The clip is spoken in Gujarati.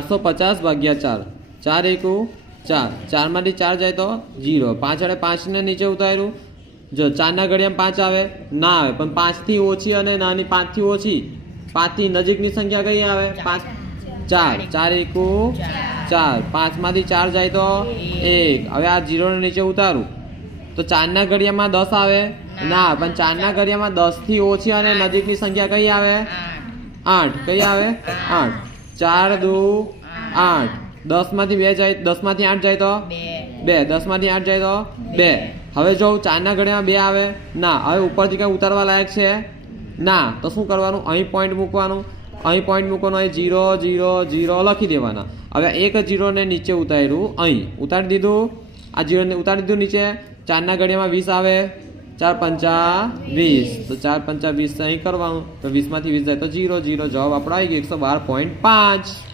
850 ભાગ્યા 4, 4 એકુ 4, 4 માંથી 4 જાય તો 0, 5 વડે 5 ને નીચે ઉતાર્યું, જો 4 ના ઘડિયામાં 5 આવે ના આવે, પણ 5 થી ઓછી અને નાની 5 થી ઓછી, 5 થી નજીકની સંખ્યા કઈ આવે? 5, 4, 4 એકુ 4, 5 માંથી 4 જાય તો 1. હવે આ 0 ને નીચે ઉતારું તો 4 ના ઘડિયામાં 10 આવે ના, પણ 4 ના ઘડિયામાં 10 થી ઓછી અને નજીકની સંખ્યા કઈ આવે? 8. કઈ આવે? 8. 4 દુ 8, 10 માંથી 2 જાય, 10 માંથી 8 જાય તો 2, 10 માંથી 8 જાય તો 2. હવે જો 4 ના ઘડિયામાં 2 આવે ના, હવે ઉપરથી કઈ ઉતારવા લાયક છે ના, તો શું કરવાનું? અહીં પોઈન્ટ મૂકવાનું, અહીં પોઈન્ટ મૂકવાનું, અહીં 0 0 0 લખી દેવાના. હવે એક 0 ને નીચે ઉતાર્યું, અહીં ઉતારી દીધું, આ 0 ને ઉતારી દીધું નીચે. 4 ના ઘડિયામાં 20 આવે, 4 પંચા 20, તો 4 પંચા 20 અહીં કરવાનું, તો 20 માંથી 20 જાય તો 0 0. જવાબ આપણો આવી ગયો 112.5.